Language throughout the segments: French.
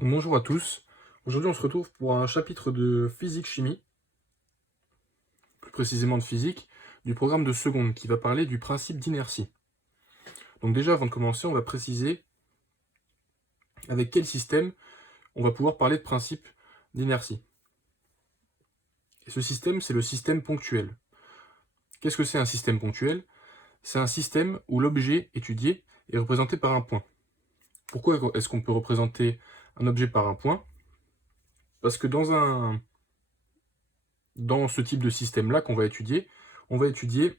Bonjour à tous. Aujourd'hui, on se retrouve pour un chapitre de physique-chimie, plus précisément de physique, du programme de seconde qui va parler du principe d'inertie. Donc déjà, avant de commencer, on va préciser avec quel système on va pouvoir parler de principe d'inertie. Et ce système, c'est le système ponctuel. Qu'est-ce que c'est un système ponctuel? C'est un système où l'objet étudié est représenté par un point. Pourquoi est-ce qu'on peut représenter un objet par un point? Parce que dans ce type de système-là qu'on va étudier, on va étudier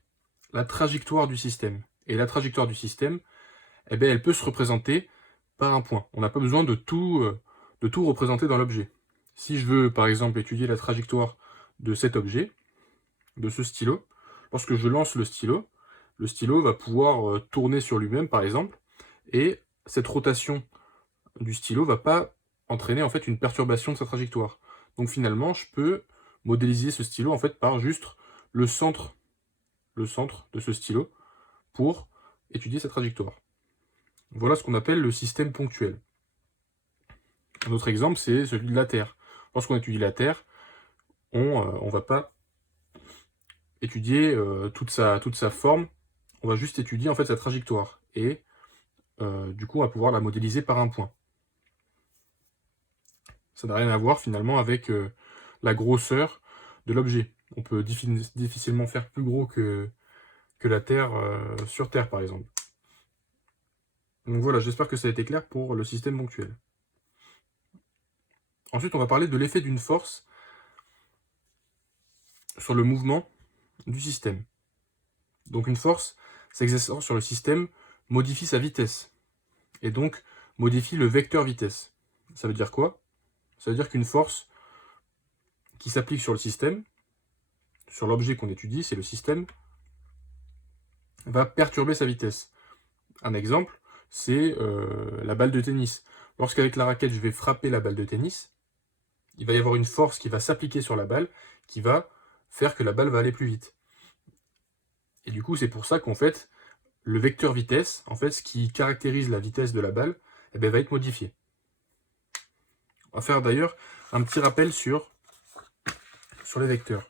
la trajectoire du système. Et la trajectoire du système, eh bien, elle peut se représenter par un point. On n'a pas besoin de tout représenter dans l'objet. Si je veux, par exemple, étudier la trajectoire de cet objet, de ce stylo, lorsque je lance le stylo va pouvoir tourner sur lui-même, par exemple, et cette rotation du stylo va pas entraîner en fait une perturbation de sa trajectoire. Donc finalement, je peux modéliser ce stylo en fait par juste le centre, le centre de ce stylo pour étudier sa trajectoire. Voilà ce qu'on appelle le système ponctuel. Un autre exemple, c'est celui de la Terre. Lorsqu'on étudie la Terre, on ne va pas étudier toute sa forme, on va juste étudier en fait sa trajectoire. Et du coup, on va pouvoir la modéliser par un point. Ça n'a rien à voir finalement avec la grosseur de l'objet. On peut difficilement faire plus gros que la Terre sur Terre, par exemple. Donc voilà, j'espère que ça a été clair pour le système ponctuel. Ensuite, on va parler de l'effet d'une force sur le mouvement du système. Donc une force s'exerçant sur le système modifie sa vitesse, et donc modifie le vecteur vitesse. Ça veut dire quoi? Ça veut dire qu'une force qui s'applique sur le système, sur l'objet qu'on étudie, c'est le système, va perturber sa vitesse. Un exemple, c'est la balle de tennis. Lorsqu'avec la raquette, je vais frapper la balle de tennis, il va y avoir une force qui va s'appliquer sur la balle, qui va faire que la balle va aller plus vite. Et du coup, c'est pour ça qu'en fait, le vecteur vitesse, en fait, ce qui caractérise la vitesse de la balle, eh bien, va être modifié. On va faire d'ailleurs un petit rappel sur les vecteurs.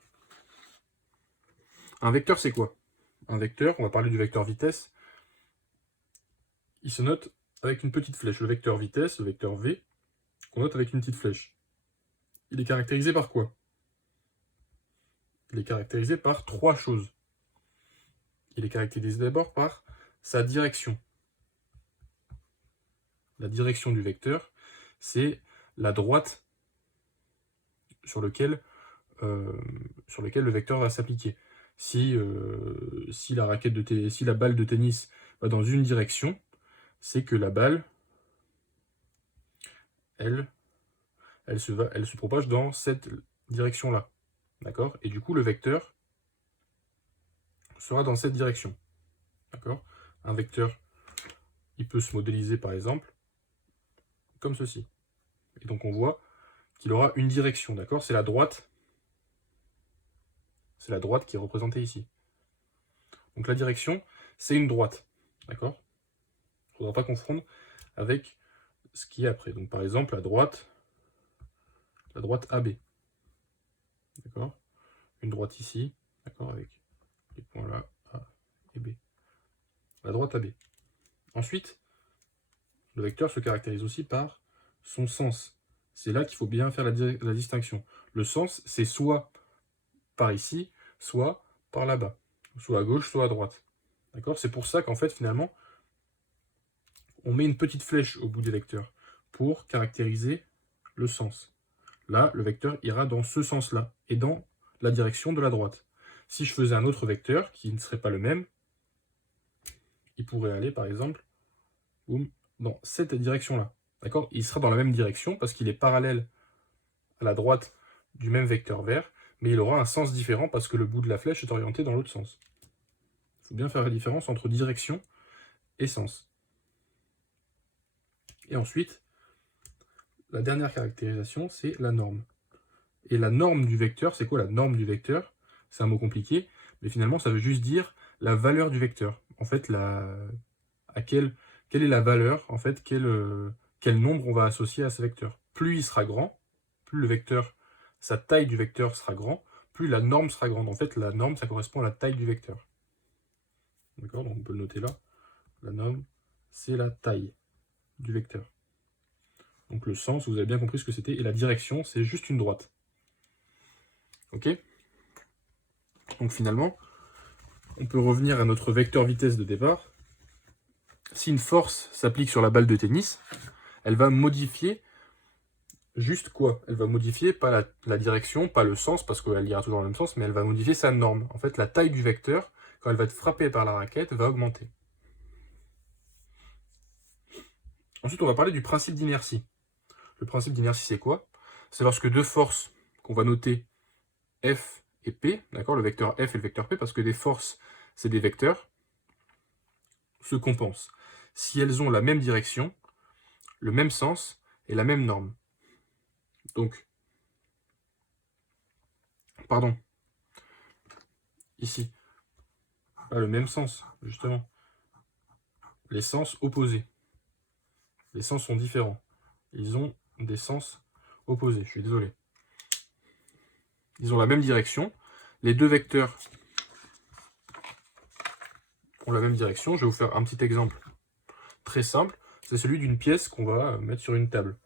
Un vecteur, c'est quoi? Un vecteur, on va parler du vecteur vitesse, il se note avec une petite flèche. Le vecteur vitesse, le vecteur V, qu'on note avec une petite flèche. Il est caractérisé par quoi? Il est caractérisé par trois choses. Il est caractérisé d'abord par sa direction. La direction du vecteur, c'est la droite sur laquelle le vecteur va s'appliquer. Si la balle de tennis va dans une direction, c'est que la balle, elle se propage dans cette direction-là. D'accord? Et du coup, le vecteur sera dans cette direction. D'accord? Un vecteur, il peut se modéliser par exemple comme ceci. Et donc on voit qu'il aura une direction. D'accord? C'est la droite. C'est la droite qui est représentée ici. Donc la direction, c'est une droite. D'accord? Il ne faudra pas confondre avec ce qui est après. Donc par exemple, la droite AB. D'accord? Une droite ici, d'accord, avec les points là, A et B. La droite AB. Ensuite, le vecteur se caractérise aussi par son sens. C'est là qu'il faut bien faire la distinction. Le sens, c'est soit par ici, soit par là-bas. Soit à gauche, soit à droite. D'accord? C'est pour ça qu'en fait, finalement, on met une petite flèche au bout des vecteurs pour caractériser le sens. Là, le vecteur ira dans ce sens-là, et dans la direction de la droite. Si je faisais un autre vecteur, qui ne serait pas le même, il pourrait aller, par exemple, dans cette direction-là. D'accord? Il sera dans la même direction, parce qu'il est parallèle à la droite du même vecteur vert, mais il aura un sens différent, parce que le bout de la flèche est orienté dans l'autre sens. Il faut bien faire la différence entre direction et sens. Et ensuite, la dernière caractérisation, c'est la norme. Et la norme du vecteur, c'est quoi la norme du vecteur? C'est un mot compliqué, mais finalement, ça veut juste dire la valeur du vecteur. En fait, quelle est la valeur, en fait, quel nombre on va associer à ce vecteur. plus il sera grand, plus le vecteur, sa taille du vecteur sera grand, plus la norme sera grande. En fait, la norme, ça correspond à la taille du vecteur. D'accord? Donc on peut le noter là. La norme, c'est la taille du vecteur. Donc le sens, vous avez bien compris ce que c'était. Et la direction, c'est juste une droite. Ok? Donc finalement, on peut revenir à notre vecteur vitesse de départ. Si une force s'applique sur la balle de tennis, elle va modifier juste quoi? Elle va modifier pas la direction, pas le sens, parce qu'elle ira toujours dans le même sens, mais elle va modifier sa norme. En fait, la taille du vecteur, quand elle va être frappée par la raquette, va augmenter. Ensuite, on va parler du principe d'inertie. Le principe d'inertie, c'est quoi? C'est lorsque deux forces qu'on va noter F et P, d'accord, le vecteur F et le vecteur P, parce que des forces, c'est des vecteurs, se compensent. Si elles ont la même direction, le même sens et la même norme. Donc, pardon, ici, pas le même sens, justement. Les sens opposés. Les sens sont différents. Ils ont des sens opposés, je suis désolé. Ils ont la même direction. Les deux vecteurs ont la même direction. Je vais vous faire un petit exemple très simple. C'est celui d'une pièce qu'on va mettre sur une table.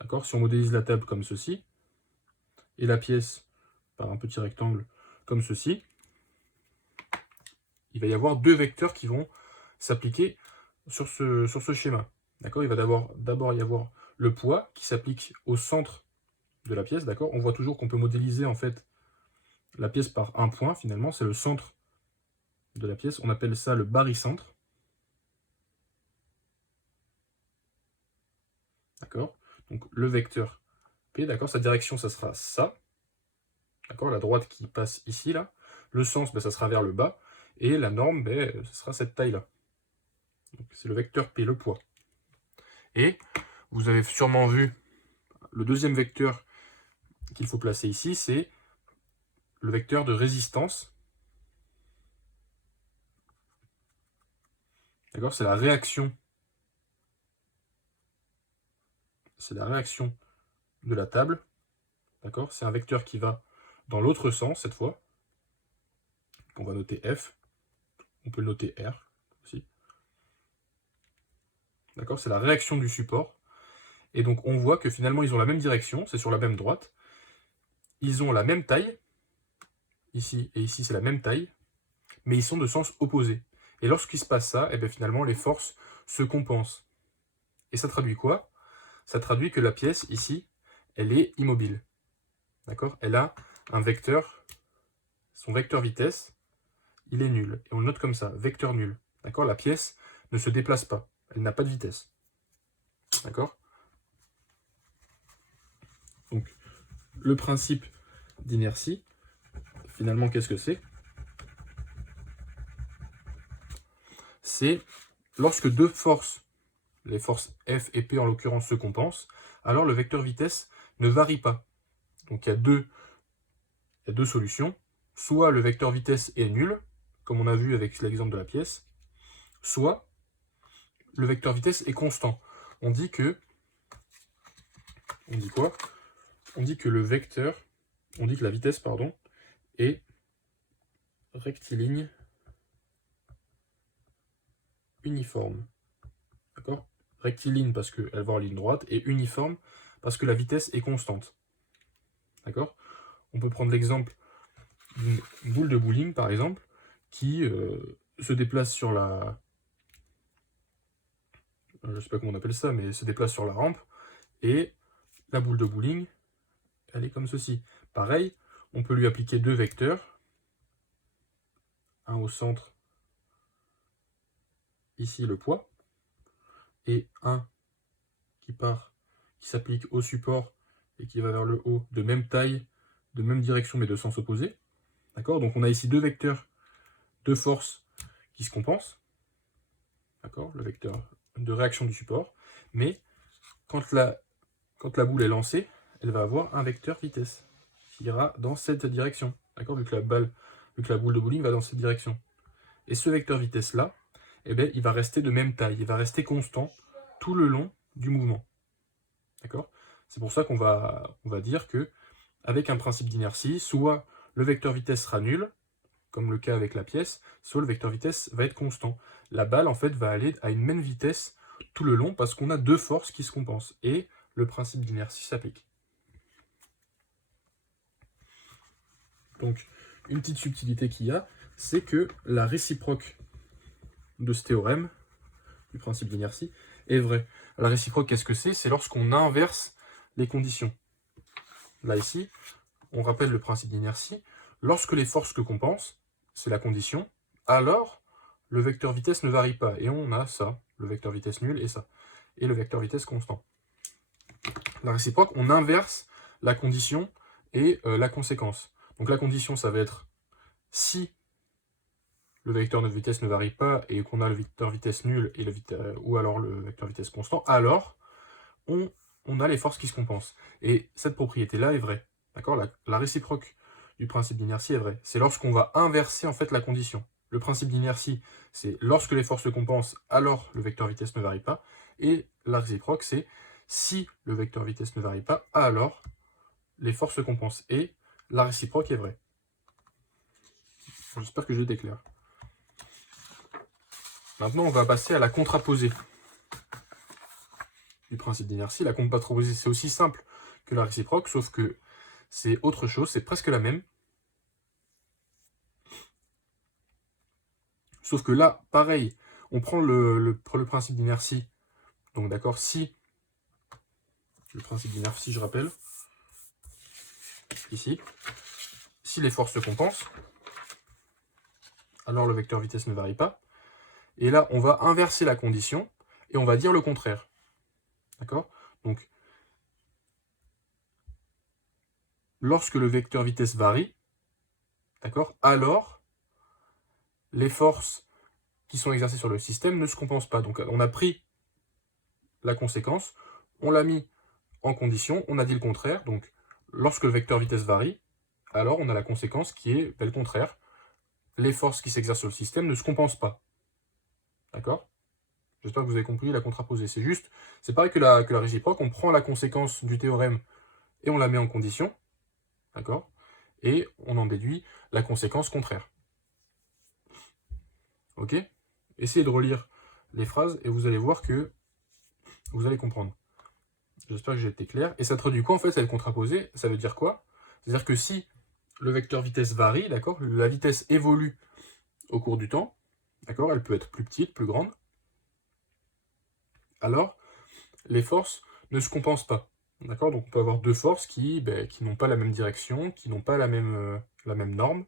D'accord? Si on modélise la table comme ceci, et la pièce par un petit rectangle comme ceci, il va y avoir deux vecteurs qui vont s'appliquer sur ce schéma. D'accord? Il va d'abord y avoir le poids qui s'applique au centre de la pièce. D'accord? On voit toujours qu'on peut modéliser en fait la pièce par un point, finalement, c'est le centre de la pièce. On appelle ça le barycentre. D'accord? Donc le vecteur P, d'accord, sa direction, ça sera ça. D'accord? La droite qui passe ici, là. Le sens, ben, ça sera vers le bas. Et la norme, ben, ce sera cette taille-là. C'est le vecteur P, le poids. Et vous avez sûrement vu le deuxième vecteur qu'il faut placer ici, c'est le vecteur de résistance. D'accord? C'est la réaction. C'est la réaction de la table. D'accord? C'est un vecteur qui va dans l'autre sens, cette fois. On va noter F. On peut le noter R aussi. D'accord? C'est la réaction du support. Et donc, on voit que finalement, ils ont la même direction. C'est sur la même droite. Ils ont la même taille. Ici et ici, c'est la même taille. Mais ils sont de sens opposé. Et lorsqu'il se passe ça, et bien finalement, les forces se compensent. Et ça traduit quoi? Ça traduit que la pièce, ici, elle est immobile. D'accord? Elle a un vecteur, son vecteur vitesse, il est nul. Et on le note comme ça, vecteur nul. D'accord? La pièce ne se déplace pas. Elle n'a pas de vitesse. D'accord? Donc, le principe d'inertie, finalement, qu'est-ce que c'est? C'est lorsque deux forces, les forces F et P en l'occurrence, se compensent, alors le vecteur vitesse ne varie pas. Donc il y a deux solutions. Soit le vecteur vitesse est nul, comme on a vu avec l'exemple de la pièce, soit le vecteur vitesse est constant. On dit que quoi? On dit que la vitesse, pardon, est rectiligne uniforme. D'accord? Rectiligne parce qu'elle va en ligne droite, et uniforme parce que la vitesse est constante. D'accord? On peut prendre l'exemple d'une boule de bowling, par exemple, qui se déplace sur la... je ne sais pas comment on appelle ça, mais se déplace sur la rampe, et la boule de bowling, elle est comme ceci. Pareil, on peut lui appliquer deux vecteurs, un au centre, ici le poids, et un qui s'applique au support et qui va vers le haut, de même taille, de même direction, mais de sens opposé. D'accord? Donc on a ici deux vecteurs, deux forces qui se compensent. D'accord? Le vecteur de réaction du support. Mais quand la boule est lancée, elle va avoir un vecteur vitesse qui ira dans cette direction. D'accord? Vu que la boule de bowling va dans cette direction. Et ce vecteur vitesse-là, eh bien, il va rester de même taille. Il va rester constant tout le long du mouvement. D'accord? C'est pour ça qu'on va dire que avec un principe d'inertie, soit le vecteur vitesse sera nul, comme le cas avec la pièce, soit le vecteur vitesse va être constant. La balle, en fait, va aller à une même vitesse tout le long parce qu'on a deux forces qui se compensent. Et le principe d'inertie s'applique. Donc, une petite subtilité qu'il y a, c'est que la réciproque de ce théorème, du principe d'inertie, est vraie. La réciproque, qu'est-ce que c'est? C'est lorsqu'on inverse les conditions. Là, ici, on rappelle le principe d'inertie. Lorsque les forces se compensent, c'est la condition, alors le vecteur vitesse ne varie pas. Et on a ça, le vecteur vitesse nul et ça. Et le vecteur vitesse constant. La réciproque, on inverse la condition et la conséquence. Donc la condition, ça va être si le vecteur de vitesse ne varie pas et qu'on a le vecteur vitesse nul et ou alors le vecteur vitesse constant, alors on a les forces qui se compensent. Et cette propriété-là est vraie. D'accord ? La réciproque du principe d'inertie est vraie. C'est lorsqu'on va inverser en fait la condition. Le principe d'inertie, c'est lorsque les forces se compensent, alors le vecteur vitesse ne varie pas. Et la réciproque, c'est si le vecteur vitesse ne varie pas, alors les forces se compensent. Et la réciproque est vraie. J'espère que j'ai été clair. Maintenant, on va passer à la contraposée du principe d'inertie. La contraposée, c'est aussi simple que la réciproque, sauf que c'est autre chose, c'est presque la même. Sauf que là, pareil, on prend le principe d'inertie. Donc d'accord, si, le principe d'inertie, je rappelle, ici, si les forces se compensent, alors le vecteur vitesse ne varie pas. Et là, on va inverser la condition, et on va dire le contraire. D'accord? Donc, lorsque le vecteur vitesse varie, d'accord, alors les forces qui sont exercées sur le système ne se compensent pas. Donc on a pris la conséquence, on l'a mis en condition, on a dit le contraire. Donc lorsque le vecteur vitesse varie, alors on a la conséquence qui est le contraire. Les forces qui s'exercent sur le système ne se compensent pas. D'accord? J'espère que vous avez compris la contraposée. C'est juste, c'est pareil que la réciproque, on prend la conséquence du théorème et on la met en condition. D'accord? Et on en déduit la conséquence contraire. Ok? Essayez de relire les phrases et vous allez voir que vous allez comprendre. J'espère que j'ai été clair. Et ça traduit quoi en fait, cette contraposée? Ça veut dire quoi? C'est-à-dire que si le vecteur vitesse varie, d'accord, la vitesse évolue au cours du temps, d'accord, elle peut être plus petite, plus grande, alors les forces ne se compensent pas. D'accord? Donc on peut avoir deux forces qui n'ont pas la même direction, qui n'ont pas la même norme,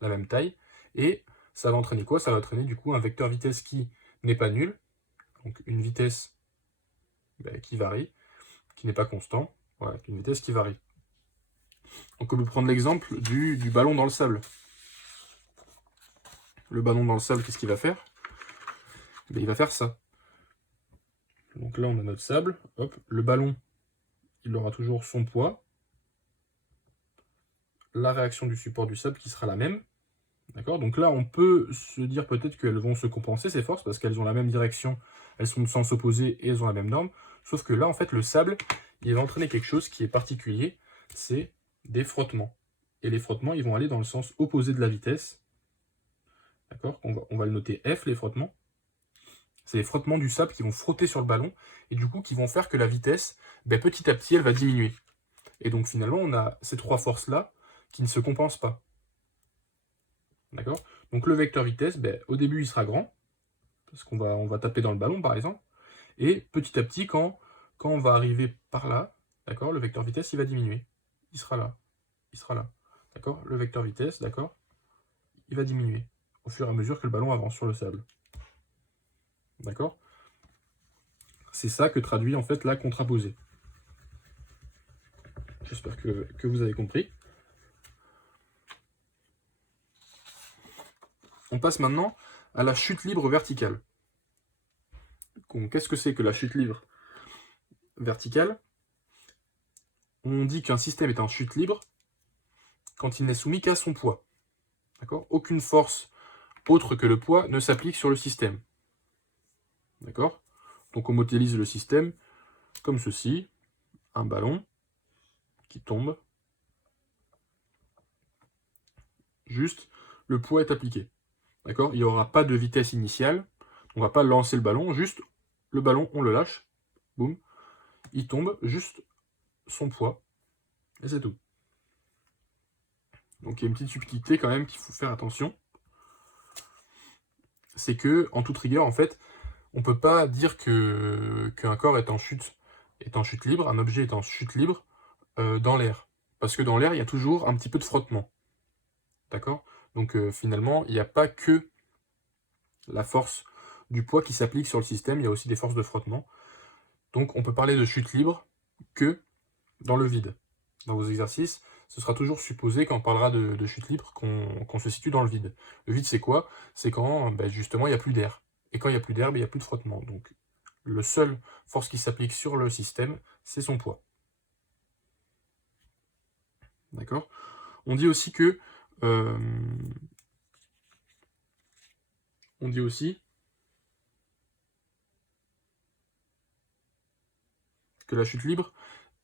la même taille, et ça va entraîner quoi? Ça va entraîner du coup un vecteur vitesse qui n'est pas nul, donc une vitesse qui varie, qui n'est pas constant, voilà, une vitesse qui varie. Donc on peut prendre l'exemple du ballon dans le sable. Le ballon dans le sable, qu'est-ce qu'il va faire? Il va faire ça. Donc là on a notre sable, hop, le ballon, il aura toujours son poids, la réaction du support du sable qui sera la même. D'accord? Donc là, on peut se dire peut-être qu'elles vont se compenser, ces forces, parce qu'elles ont la même direction, elles sont de sens opposé et elles ont la même norme. Sauf que là, en fait, le sable, il va entraîner quelque chose qui est particulier, c'est des frottements. Et les frottements, ils vont aller dans le sens opposé de la vitesse. D'accord? On va le noter F, les frottements. C'est les frottements du sable qui vont frotter sur le ballon, et du coup, qui vont faire que la vitesse, petit à petit, elle va diminuer. Et donc, finalement, on a ces trois forces-là qui ne se compensent pas. D'accord? Donc le vecteur vitesse, au début il sera grand, parce on va taper dans le ballon par exemple, et petit à petit, quand on va arriver par là, d'accord, le vecteur vitesse il va diminuer. Il sera là, il sera là. D'accord? Le vecteur vitesse, d'accord, il va diminuer au fur et à mesure que le ballon avance sur le sable. D'accord? C'est ça que traduit en fait la contraposée. J'espère que vous avez compris. On passe maintenant à la chute libre verticale. Qu'est-ce que c'est que la chute libre verticale? On dit qu'un système est en chute libre quand il n'est soumis qu'à son poids. D'accord? Aucune force autre que le poids ne s'applique sur le système. D'accord? Donc on modélise le système comme ceci. un ballon qui tombe. Juste, le poids est appliqué. D'accord? Il n'y aura pas de vitesse initiale. On ne va pas lancer le ballon. Juste, le ballon, on le lâche. Boum. Il tombe. Juste son poids. Et c'est tout. Donc il y a une petite subtilité quand même qu'il faut faire attention. C'est que, en toute rigueur, en fait, on ne peut pas dire qu'un corps est en chute libre, un objet est en chute libre dans l'air. Parce que dans l'air, il y a toujours un petit peu de frottement. D'accord? Donc finalement, il n'y a pas que la force du poids qui s'applique sur le système, il y a aussi des forces de frottement. Donc on peut parler de chute libre que dans le vide. Dans vos exercices, ce sera toujours supposé, quand on parlera de chute libre, qu'on se situe dans le vide. Le vide, c'est quoi? C'est quand, justement, il n'y a plus d'air. Et quand il n'y a plus d'air, il n'y a plus de frottement. Donc, la seule force qui s'applique sur le système, c'est son poids. D'accord? On dit aussi que... la chute libre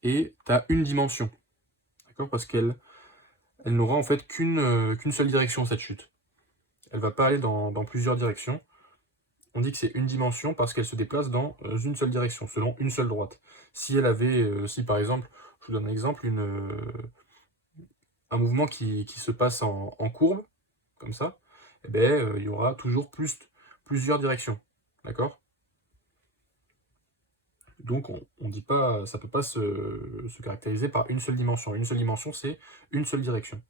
est à une dimension. D'accord? Parce qu'elle n'aura en fait qu'une seule direction, cette chute. Elle ne va pas aller dans plusieurs directions. On dit que c'est une dimension parce qu'elle se déplace dans une seule direction, selon une seule droite. Si elle avait, si par exemple, je vous donne un exemple, un mouvement qui se passe en courbe, comme ça, eh ben, il y aura toujours plusieurs directions. D'accord? Donc on dit pas, ça ne peut pas se caractériser par une seule dimension. Une seule dimension, c'est une seule direction.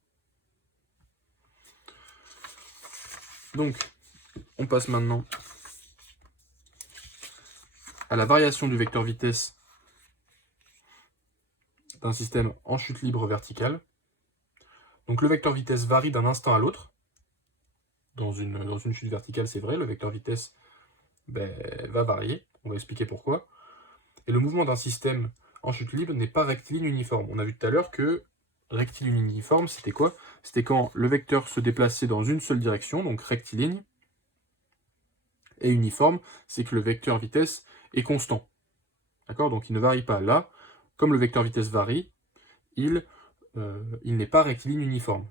Donc, on passe maintenant à la variation du vecteur vitesse d'un système en chute libre verticale. Donc le vecteur vitesse varie d'un instant à l'autre. Dans une chute verticale, c'est vrai, le vecteur vitesse va varier. On va expliquer pourquoi. Et le mouvement d'un système en chute libre n'est pas rectiligne uniforme. On a vu tout à l'heure que rectiligne uniforme, c'était quoi? C'était quand le vecteur se déplaçait dans une seule direction, donc rectiligne. Et uniforme, c'est que le vecteur vitesse est constant. D'accord? Donc il ne varie pas. Là, comme le vecteur vitesse varie, il n'est pas rectiligne uniforme.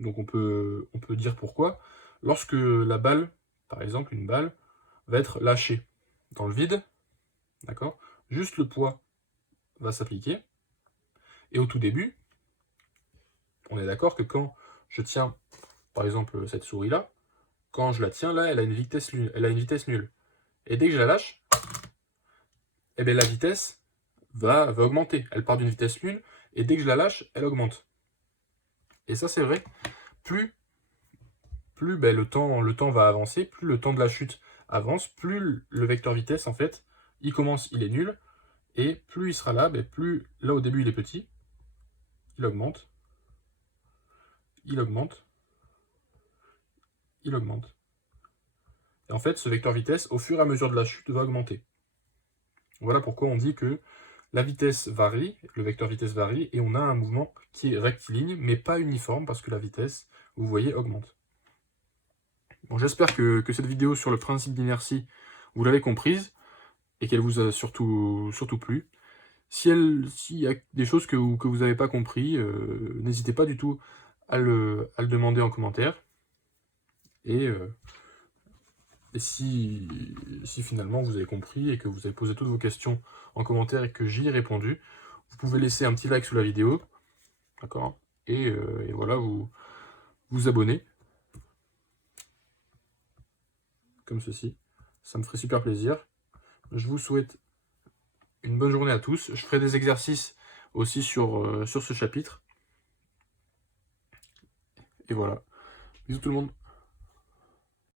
Donc on peut dire pourquoi. Lorsque la balle, par exemple une balle, va être lâchée dans le vide, d'accord, juste le poids va s'appliquer. Et au tout début, on est d'accord que quand je tiens, par exemple, cette souris-là, quand je la tiens, là, elle a une vitesse nulle. Et dès que je la lâche, eh bien, la vitesse va augmenter. Elle part d'une vitesse nulle, et dès que je la lâche, elle augmente. Et ça, c'est vrai, plus le temps va avancer, plus le temps de la chute avance, plus le vecteur vitesse, en fait, il est nul, et plus il sera là, plus, là au début il est petit, il augmente, il augmente, il augmente. Et en fait, ce vecteur vitesse, au fur et à mesure de la chute, va augmenter. Voilà pourquoi on dit que la vitesse varie, le vecteur vitesse varie, et on a un mouvement qui est rectiligne, mais pas uniforme, parce que la vitesse, vous voyez, augmente. Bon, j'espère que cette vidéo sur le principe d'inertie, vous l'avez comprise, et qu'elle vous a surtout plu. S'il y a des choses que vous n'avez pas compris, n'hésitez pas du tout à le demander en commentaire. Et si finalement vous avez compris et que vous avez posé toutes vos questions en commentaire et que j'y ai répondu, vous pouvez laisser un petit like sous la vidéo, d'accord, et voilà, vous abonner, comme ceci. Ça me ferait super plaisir. Je vous souhaite une bonne journée à tous. Je ferai des exercices aussi sur ce chapitre. Et voilà. Bisous tout le monde.